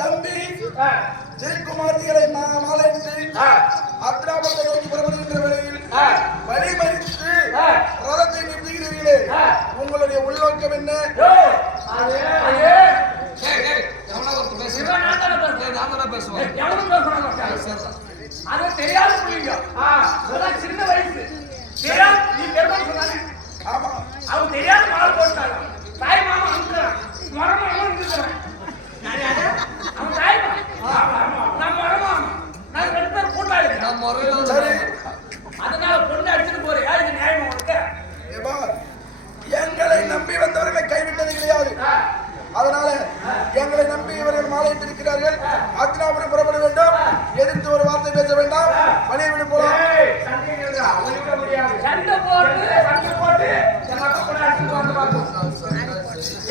தம்பி ஜெயக்குமார்த்திகளை மாலையிட்டு அத்ராபத்தை நோக்கி புறப்படுகின்ற வேளையில் வழிமறித்து ரதத்தை நிறுத்துகிறீர்களே. உங்களுடைய உள்நோக்கம் என்ன? அது தெரியாத புள்ளிங்க. சின்ன வயசு. தெரியாது அவன் தெரியாத சரி. அதனால அடிச்சுட்டு போறியா இது நியாயம் உனக்கு? எங்களை நம்பி வந்தவர்களை கைவிட்டது கிடையாது. அதனால எங்களை நம்பி இவர்கள் மாலையிட்டு இருக்கிறார்கள் அர்ஜுனாபுரம் புறப்பட வேண்டும். எதிர்த்து ஒரு வார்த்தை பேச வேண்டாம். வழியை விட்டு போலாம்.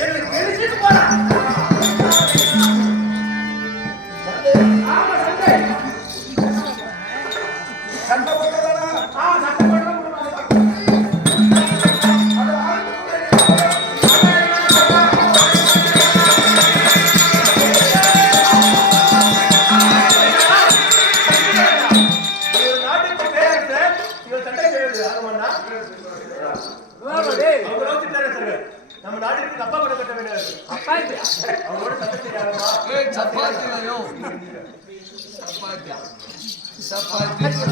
எனக்கு தெரிஞ்சுட்டு போனா நம்ம நாட்டிற்கு அப்பா பண்ணப்பட்ட வேண்டியவர் அப்பா இல்லையா அவங்களோட சப்பாத்தியாரமா சப்பாத்தியா சப்பாத்தியா சப்பாத்தியா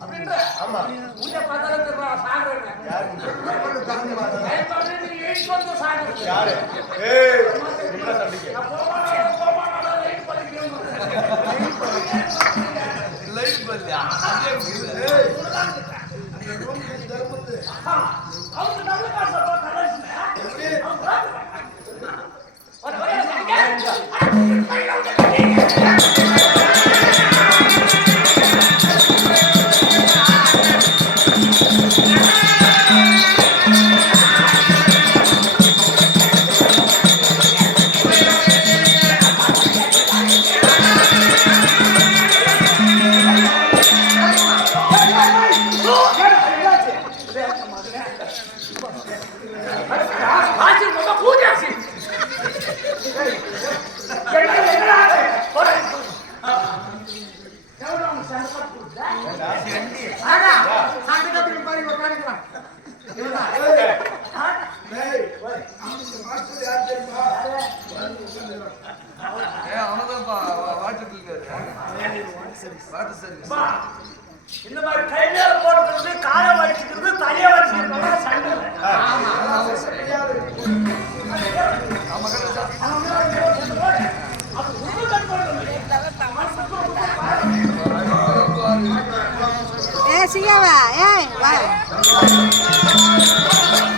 அப்படின்ற ஆமா. உள்ள பார்த்தாலும் சாகுறேன் யாரு? சாகுறேன் யாரு? ああ。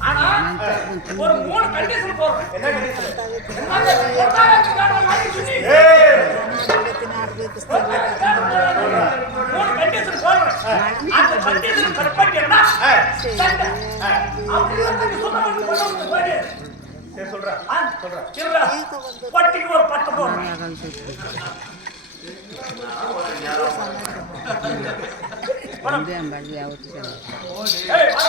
ஆனா ஒரு மூணு கண்டிஷன் போடுறேன் என்ன மூணு கண்டிஷன் போடுறேன் அந்த கண்டிஷன் கரெக்டா சண்டை சரி சொல்றேன் பட்டிக்கு ஒரு பத்து போடுறேன் ஏய், வா.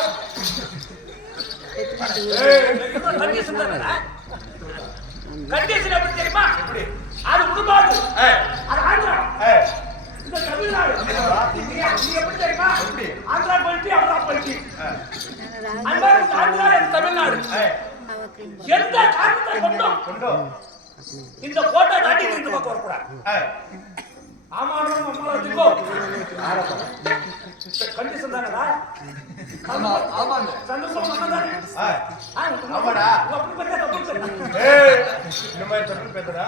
இதுதான் condition தானே? condition எப்படி தெரியுமா? அது உடும்பாடு. அது ஆந்திரா. இது தமிழ்நாடு. எப்படி தெரியுமா? ஆந்திரா போயிட்டு, ஆந்திரா போயிட்டு. இந்த தமிழ்நாடு. எந்த காரணத்தை கொண்டும் கொண்டோ இந்த கோட்டை தாண்டி இந்த பக்கம் வரக்கூடாது நம்மள திக்கோ கண்டிஷன் தானடா ஆமா ஆமாங்க சந்தோஷம் தானே ஆ. ஆமாடா. அப்படி பார்த்தா தப்பு சொல்லு. ஏய் இந்த மாதிரி தப்பு இதை.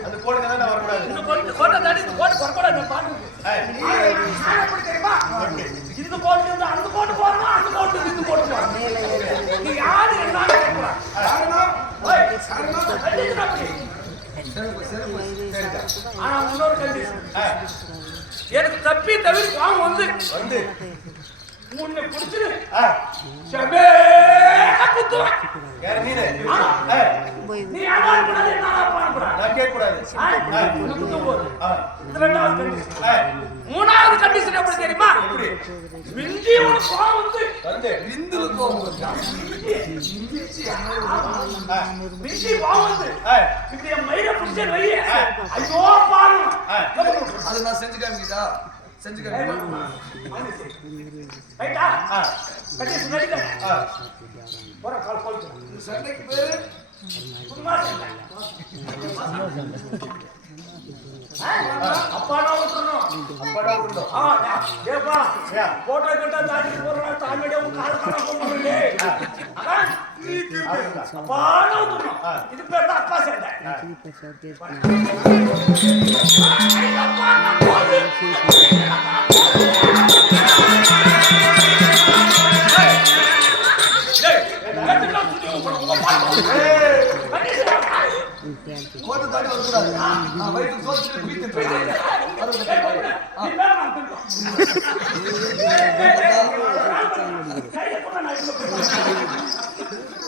அந்த கோடுங்க தானே வரக்கூடாது இந்த கோட்டை- கோட்டை தாண்டி இந்த கோட்டை வரக்கூடாது, தெரியுமா? இந்த கோட்டு இருந்து அந்த கோட்டு போறணும், அந்த கோட்டு இந்த கோட்டு. நீ யாரு என்னன்னு கேட்கக்கூடாது. ஓய், கண்டிஷன் அப்படி. ஆனா இன்னொரு கண்டிஷன் எனக்கு தப்பி தவிர பாவம் வந்து. வந்து. முன்ன குடிச்சிரு செமே குத்துவேன் நீ அடா கூடாது நான் பண்ணக்கூடாது. நான் கேட்க கூடாது. ஆ, ரெண்டாவது கண்டிஷன் ஏய், மூணாவது கண்டிஷன் எப்படி தெரியுமா? மிஞ்சி ஒரு பாவம் வந்து வந்து. விந்துல கோபம் வருதா? மிஞ்சி பாவம் வந்து ஏய், இப்படி என் மயிரை பிடிச்ச வைய. ஐயோ பாரு அதை நான் செஞ்சு காமிக்கிட்டா சண்டைக்கு பேரு? அப்பாடா விட்டுறணும் அப்பாடா விட்டுடோ. ஆ, ஏப்பா, ஏ. போட்டோ கிட்ட தாண்டி போறா தாண்டியே உன் கால அப்பாடா விட்டுறணும் இது பேர் தான் அப்பா சண்டை ஐயப்பா, நான் போடு. டேய், கட்டுக்கலாம் சுத்தி உட்காரு, உங்க பாட்டு. கண்டிஷன் கோட்டை தாண்டி வரக்கூடாது நான் வயிற்று சோத்து பீத்து நீ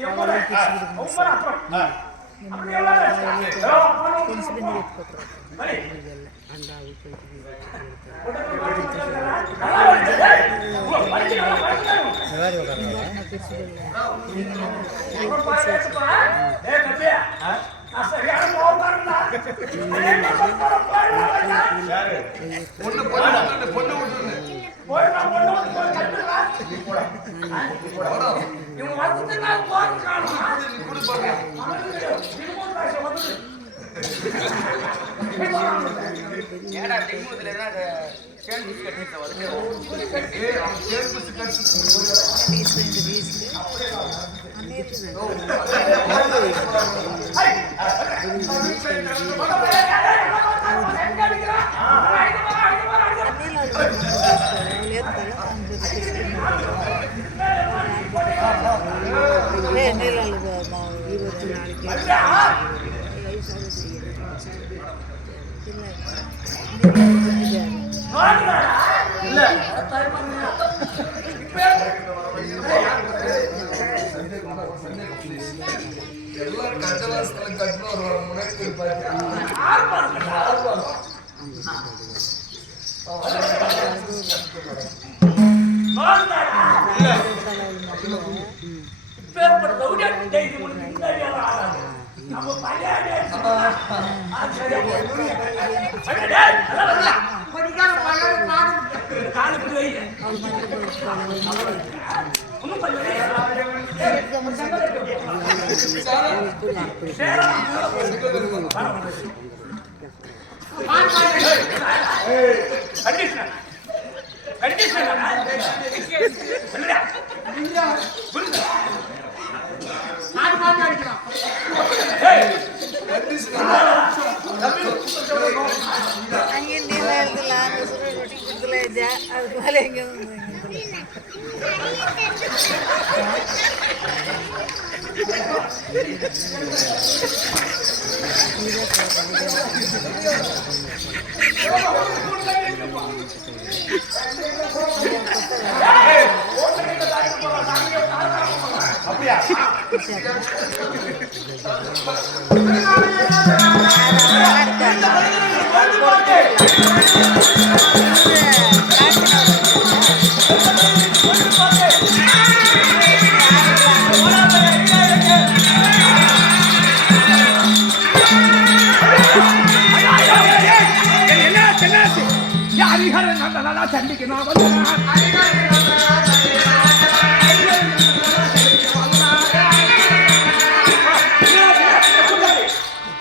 கையை போட்டா நான் இதுல போடுவேன். பரவா போ, எல்லாரும் இது அவாசர மாதிரி நிக்கிறவங்க. ஏய், அது கண்டிஷன். இது எவ்வளவு? ஒவ்வொரு அப்புறம். அப்படி எவ்வளவு? ஏதோ அப்புறம் மணி. நல்லா வருது. ஏய், உங்க படிச்சு நல்லா படிக்கணும். அப்புறம் பாரு, ஏத்துப்பா. ஏய், கத்தியா. நான் சரியான கோவக்காரன்டா. அதே மாதிரி போற பாரு, வாடா. யாரு பொண்ணு பொண்ணு விட்டுரு, பொண்ணு ஏடா டெங்குல என்ன சேன் குச்சி கட்டிட்டு வந்து ஏய் அவன் தேன் குச்சி தட்டு ஒரு முனைத்து பாத்தியா பாத்து டேய், டேய், இது உனக்கு இந்த வேலை ஆகாது. நம்ம பையன் அடிச்சு. ஆ, சரி, அப்போ. அடே, டேய், அதெல்லாம் வரல. காலு இப்படி வை. ஒண்ணும் பண்ணல. சேரா, பக்கத்தில் ரொட்டி அதுக்கு மேலே எங்கே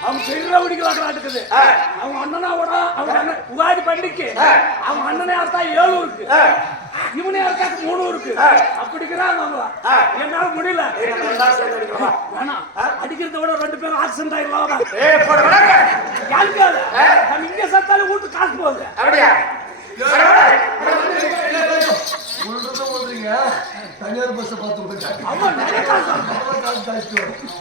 அவன் பெரிய ரவுடிக்கு வாக்குறாட்டுக்குது. அவங்க அண்ணனோட அவங்க அண்ணன் உகாதி பண்டிக்கு. அவங்க அண்ணனே அர்த்தா ஏழூருக்கு. இவனே அர்த்தா மூணூருக்கு. அவங்க. என்னால முடியல. வேணாம் அடிக்கிறத விட ரெண்டு பேரும் ஆக்சிடென்ட் ஆயிடலாம். யாருக்கு? நம்ம இங்க சத்தாலும் வீட்டு காசு போகுது. அப்படியா? உள்றத ஓடுறீங்க தனியார் பஸ் பார்த்து காசு காய்ச்சிட்டு வரும்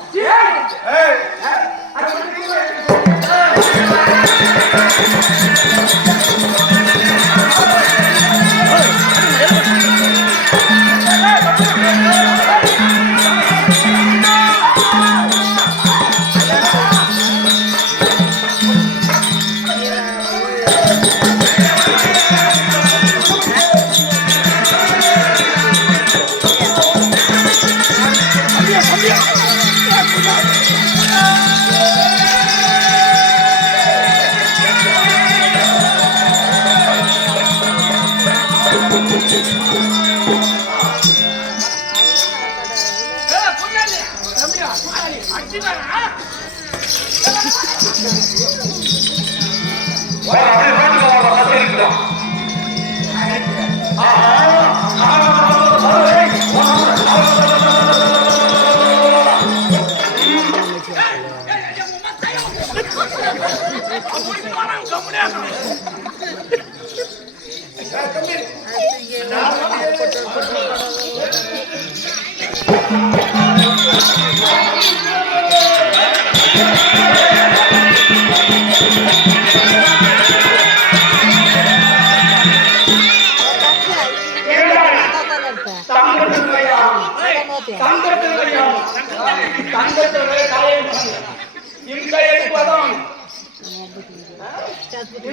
ஏய்,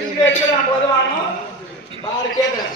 இங்க எடுக்கலாம் போதுவானோ பாரு. கேட்கிறேன்